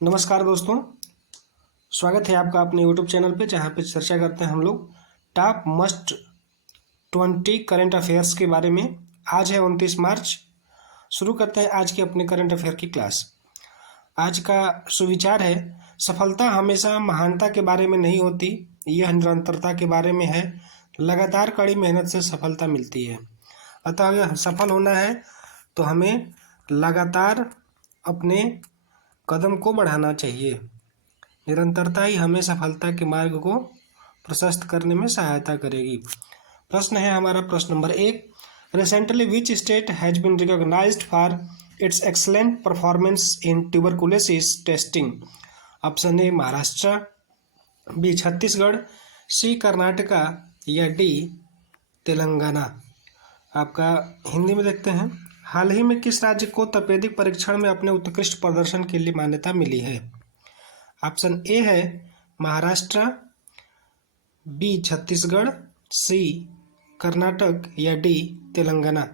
नमस्कार दोस्तों, स्वागत है आपका अपने यूट्यूब चैनल पे, जहाँ पे चर्चा करते हैं हम लोग टॉप मस्ट 20 करंट अफेयर्स के बारे में। आज है 29 मार्च। शुरू करते हैं आज के अपने करंट अफेयर की क्लास। आज का सुविचार है, सफलता हमेशा महानता के बारे में नहीं होती, यह निरंतरता के बारे में है। लगातार कड़ी मेहनत से सफलता मिलती है। अतः अगर सफल होना है तो हमें लगातार अपने कदम को बढ़ाना चाहिए। निरंतरता ही हमें सफलता के मार्ग को प्रशस्त करने में सहायता करेगी। प्रश्न है हमारा प्रश्न number 1, recently which state has been recognised for its excellent performance in tuberculosis testing? Option A Maharashtra, B Chhattisgarh, C Karnataka या डी तेलंगाना। आपका हिंदी में देखते हैं, हाल ही में किस राज्य को तपेदिक परीक्षण में अपने उत्कृष्ट प्रदर्शन के लिए मान्यता मिली है? ऑप्शन ए है महाराष्ट्र, बी छत्तीसगढ़, सी कर्नाटक या डी तेलंगाना।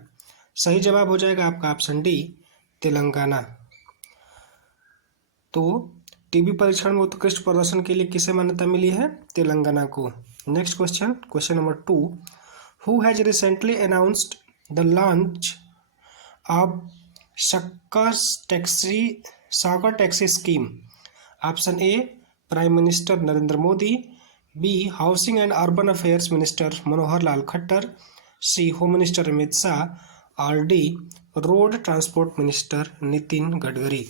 सही जवाब हो जाएगा आपका ऑप्शन डी तेलंगाना। तो टीबी परीक्षण में उत्कृष्ट प्रदर्शन के लिए किसे मान्यता मिली है? तेलंगाना को। Next question number 2, who has recently announced the launch of Sahkar taxi scheme? Option A prime minister Narendra Modi, B housing and urban affairs minister Manohar Lal Khattar, C home minister Amit Shah और D road transport minister Nitin Gadkari.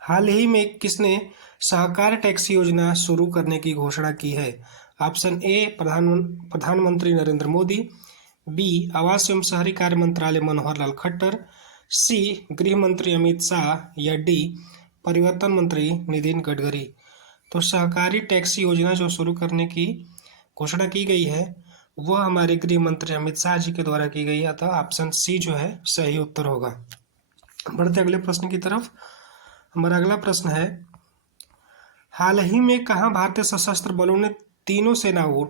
हाल ही में किसने सहकार टैक्सी योजना शुरू करने की घोषणा की है? ऑप्शन ए प्रधानमंत्री नरेंद्र मोदी, बी आवास एवं शहरी कार्य मंत्रालय मनोहर लाल खट्टर, सी गृह मंत्री अमित शाह या डी परिवर्तन मंत्री नितिन गडकरी। तो सहकारी टैक्सी योजना जो शुरू करने की घोषणा की गई है वह हमारे गृह मंत्री अमित शाह जी के द्वारा की गई है। अतः ऑप्शन सी जो है सही उत्तर होगा। बढ़ते अगले प्रश्न की तरफ। हमारा अगला प्रश्न है, हाल ही में कहाँ भारतीय सशस्त्र बलों ने तीनों सेनाओं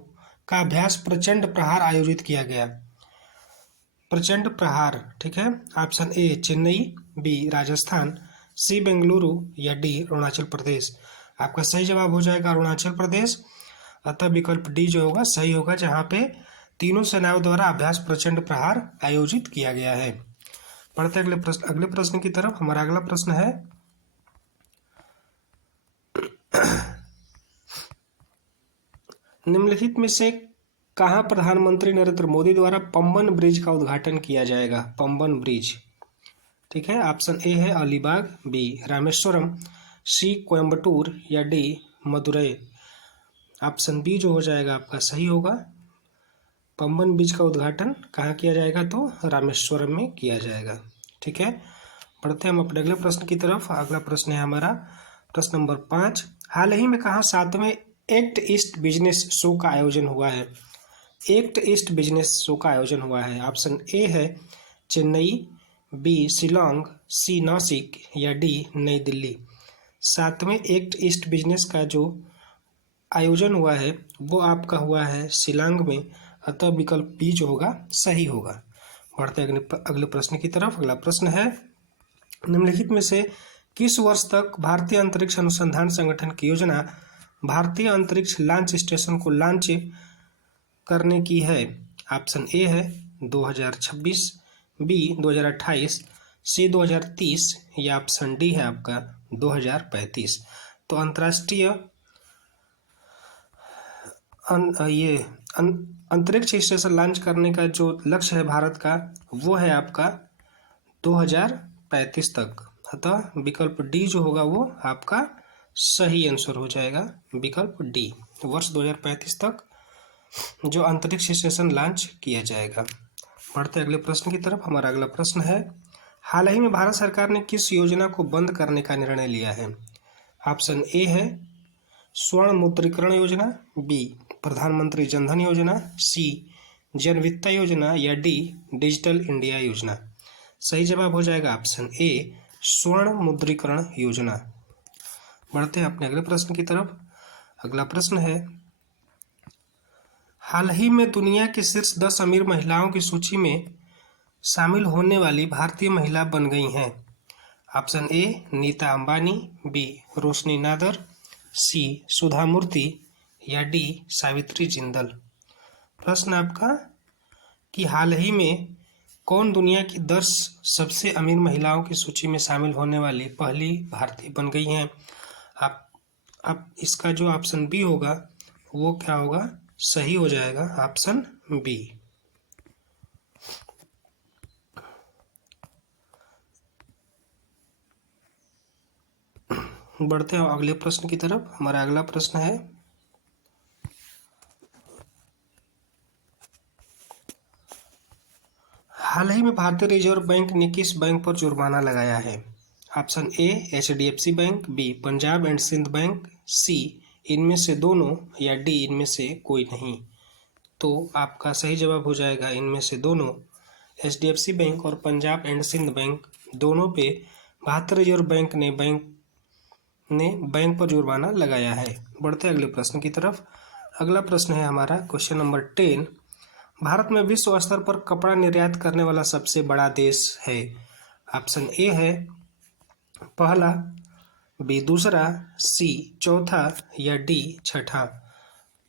का अभ्यास प्रचंड प्रहार आयोजित किया गया? प्रचंड प्रहार, ठीक है। Option A Chennai, B Rajasthan, C Bengaluru या डी अरुणाचल प्रदेश। आपका सही जवाब हो जाएगा अरुणाचल प्रदेश। अतः विकल्प डी जो होगा सही होगा, जहाँ पे तीनों सेनाओं द्वारा अभ्यास प्रचंड प्रहार आयोजित किया गया है। पढ़ते अगले प्रश्न की तरफ। हमारा अगला प्रश्न है, निम्नलिखित में से कहाँ प्रधानमंत्री नरेंद्र मोदी द्वारा पंबन ब्रिज का उद्घाटन किया जाएगा? पंबन ब्रिज, ठीक है। ऑप्शन ए है अलीबाग, बी रामेश्वरम, सी कोयम्बटूर या डी मदुरई। ऑप्शन बी जो हो जाएगा आपका सही होगा। पंबन ब्रिज का उद्घाटन कहाँ किया जाएगा? तो रामेश्वरम में किया जाएगा, ठीक है। बढ़ते हम अपने अगले प्रश्न की तरफ। अगला प्रश्न है हमारा प्रश्न नंबर 5, हाल ही में कहाँ 7वें एक्ट ईस्ट बिजनेस शो का आयोजन हुआ है? एक्ट ईस्ट बिजनेस शो का आयोजन हुआ है। ऑप्शन ए है चेन्नई, बी शिलोंग, सी नासिक या डी नई दिल्ली। 7वें एक्ट ईस्ट बिजनेस का जो आयोजन हुआ है वो आपका हुआ है शिलांग में। अतः विकल्प बी जो होगा सही होगा। बढ़ते अगले प्रश्न की तरफ। अगला प्रश्न है, निम्नलिखित में से किस वर्ष तक भारतीय अंतरिक्ष अनुसंधान संगठन की योजना भारतीय अंतरिक्ष लॉन्च स्टेशन को लॉन्च करने की है? ऑप्शन ए है 2026, बी 2028, सी 2030 या ऑप्शन डी है आपका 2035। तो अंतर्राष्ट्रीय अंतरिक्ष स्टेशन लॉन्च करने का जो लक्ष्य है भारत का वो है आपका 2035 तक। अतः विकल्प डी जो होगा वो आपका सही आंसर हो जाएगा, विकल्प डी। वर्ष 2035 तक जो अंतरिक्ष स्टेशन लॉन्च किया जाएगा। बढ़ते अगले प्रश्न की तरफ। हमारा अगला प्रश्न है, हाल ही में भारत सरकार ने किस योजना को बंद करने का निर्णय लिया है? ऑप्शन ए है स्वर्ण मुद्रीकरण योजना, बी प्रधानमंत्री जनधन योजना, सी जन वित्त योजना या डी डिजिटल इंडिया योजना। सही जवाब हो जाएगा ऑप्शन ए स्वर्ण मुद्रीकरण योजना। बढ़ते हैं अपने अगले प्रश्न की तरफ। अगला प्रश्न है, हाल ही में दुनिया की शीर्ष 10 अमीर महिलाओं की सूची में शामिल होने वाली भारतीय महिला बन गई हैं। Option A Nita Ambani, B Roshni Nadar, C Sudha Murty या डी सावित्री जिंदल। प्रश्न आपका कि हाल ही में कौन दुनिया की 10 सबसे अमीर महिलाओं की सूची में शामिल होने वाली पहली भारतीय बन गई हैं। आप इसका जो ऑप्शन बी होगा वो क्या होगा, सही हो जाएगा ऑप्शन बी। बढ़ते हैं अगले प्रश्न की तरफ। हमारा अगला प्रश्न है, हाल ही में भारतीय रिजर्व बैंक ने किस बैंक पर जुर्माना लगाया है। Option A HDFC bank, B Punjab and Sindh bank, C इनमें से दोनों या डी इनमें से कोई नहीं। तो आपका सही जवाब हो जाएगा इनमें से दोनों। HDFC बैंक और पंजाब एंड सिंध बैंक दोनों पे भारतीय रिजर्व बैंक ने बैंक पर जुर्माना लगाया है। बढ़ते अगले प्रश्न की तरफ। अगला प्रश्न है हमारा क्वेश्चन नंबर 10, भारत में विश्व स्तर पर कपड़ा निर्यात करने वाला सबसे बड़ा देश है। ऑप्शन ए है पहला, बी दूसरा, सी चौथा या डी छठा।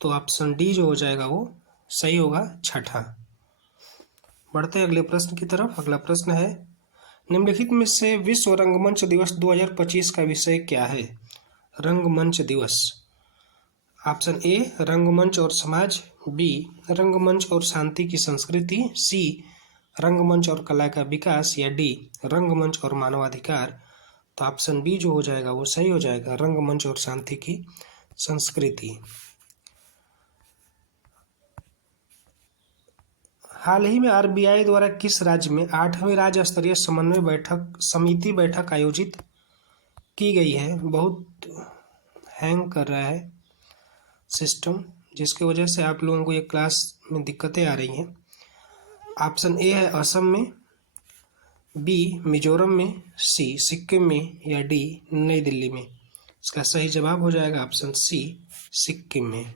तो ऑप्शन डी जो हो जाएगा वो सही होगा, छठा। बढ़ते हैं अगले प्रश्न की तरफ। अगला प्रश्न है, निम्नलिखित में से विश्व रंगमंच दिवस 2025 का विषय क्या है। रंगमंच दिवस। ऑप्शन ए रंगमंच और समाज, बी रंगमंच और शांति की संस्कृति, सी रंगमंच और कला का विकास या डी रंगमंच और मानवाधिकार। तो ऑप्शन बी जो हो जाएगा वो सही हो जाएगा, रंगमंच और शांति की संस्कृति। हाल ही में RBI द्वारा किस राज्य में 8वीं राज्य स्तरीय समन्वय समिति बैठक आयोजित की गई है। बहुत हैंग कर रहा है सिस्टम, जिसकी वजह से आप लोगों को ये क्लास में दिक्कतें आ रही हैं। ऑप्शन ए है असम में, बी मिजोरम में, सी सिक्किम में या डी नई दिल्ली में। इसका सही जवाब हो जाएगा ऑप्शन सी सिक्किम में।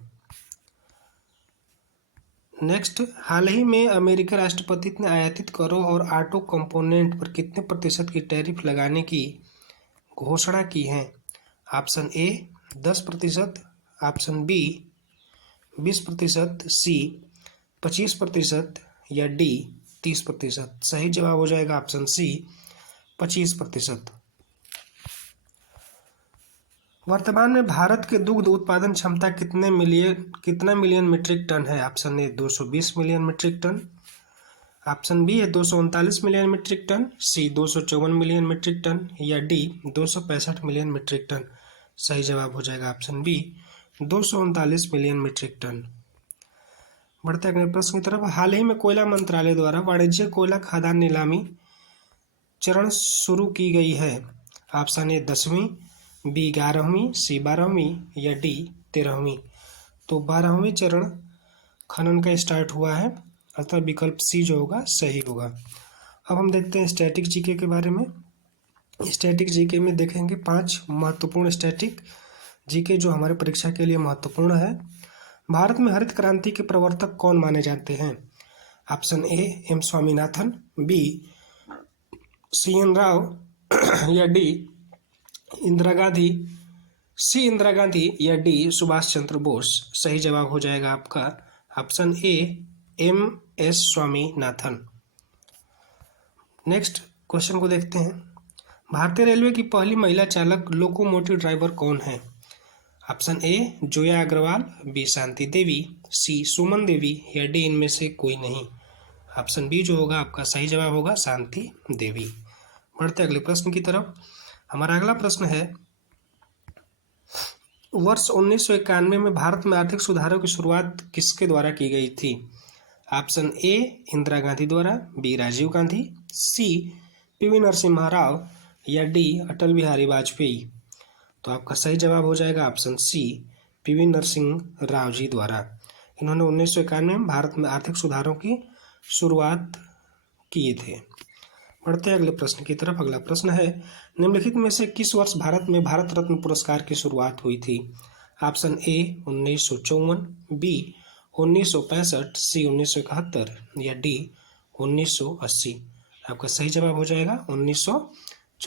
नेक्स्ट, हाल ही में अमेरिकी राष्ट्रपति ने आयातित करों और ऑटो कंपोनेंट पर कितने प्रतिशत की टैरिफ लगाने की घोषणा की है। ऑप्शन ए 10%, ऑप्शन बी 20%, सी 25% या डी 30%। सही जवाब हो जाएगा ऑप्शन सी 25%। वर्तमान में भारत के दुग्ध उत्पादन क्षमता कितना मिलियन मीट्रिक टन है। Option A 220 million metric ton, option B है 239 million metric ton, C 254 million metric ton या डी 265 मिलियन मीट्रिक टन। सही जवाब हो जाएगा option B 239 million metric ton. बढ़ते अगले प्रश्न की तरफ। हाल ही में कोयला मंत्रालय द्वारा वाणिज्यिक कोयला खदान नीलामी चरण शुरू की गई है। ऑप्शन ए 10वीं, बी 11वीं, सी 12वीं या डी 13वीं। तो 12वीं चरण खनन का स्टार्ट हुआ है, अतः विकल्प सी जो होगा सही होगा। अब हम देखते हैं स्टैटिक जीके के बारे में। स्टैटिक जीके में देखेंगे 5 महत्वपूर्ण स्टैटिक जीके जो हमारे परीक्षा के लिए महत्वपूर्ण है। भारत में हरित क्रांति के प्रवर्तक कौन माने जाते हैं। Option A M Swaminathan, B CN Rao या डी इंदिरा गांधी, सी इंदिरा गांधी या डी सुभाष चंद्र बोस। सही जवाब हो जाएगा आपका option A MS Swaminathan. Next question को देखते हैं। भारतीय रेलवे की पहली महिला चालक लोकोमोटिव ड्राइवर कौन है। Option A Zoya Agarwal, B Shanti Devi, C Suman Devi या डी इनमें से कोई नहीं। ऑप्शन बी जो होगा आपका सही जवाब होगा शांति देवी। बढ़ते अगले प्रश्न की तरफ। हमारा अगला प्रश्न है, वर्ष 1991 में भारत में आर्थिक सुधारों की शुरुआत किसके द्वारा की गई थी। ऑप्शन ए इंदिरा गांधी द्वारा, बी राजीव गांधी, सी PV नरसिम्हा राव या डी अटल बिहारी वाजपेयी। तो आपका सही जवाब हो जाएगा option C PV Narasimha Rao ji द्वारा। इन्होंने 1991 में भारत में आर्थिक सुधारों की शुरुआत किए थे। बढ़ते हैं अगले प्रश्न की तरफ। अगला प्रश्न है, निम्नलिखित में से किस वर्ष भारत में भारत रत्न पुरस्कार की शुरुआत हुई थी। ऑप्शन ए 1954, बी 1965, सी 1971 या डी 1980। आपका सही जवाब हो जाएगा 1954।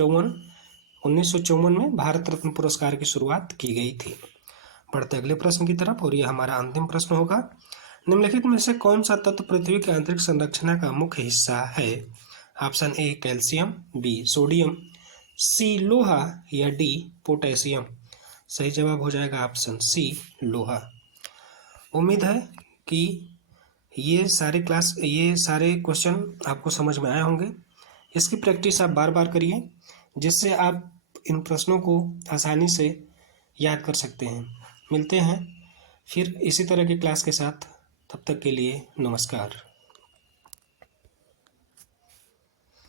1954 में भारत रत्न पुरस्कार की शुरुआत की गई थी। बढ़ते अगले प्रश्न की तरफ, और यह हमारा अंतिम प्रश्न होगा। निम्नलिखित में से कौन सा तत्व पृथ्वी के आंतरिक संरचना का मुख्य हिस्सा है? Option A calcium, B sodium, C लोहा या डी पोटेशियम। सही जवाब हो जाएगा ऑप्शन सी लोहा। उम्मीद है कि ये सारे क्वेश्चन आपको समझ में आए होंगे। इसकी प्रैक्टिस आप बार बार करिए, जिससे आप इन प्रश्नों को आसानी से याद कर सकते हैं। मिलते हैं फिर इसी तरह की क्लास के साथ, तब तक के लिए नमस्कार।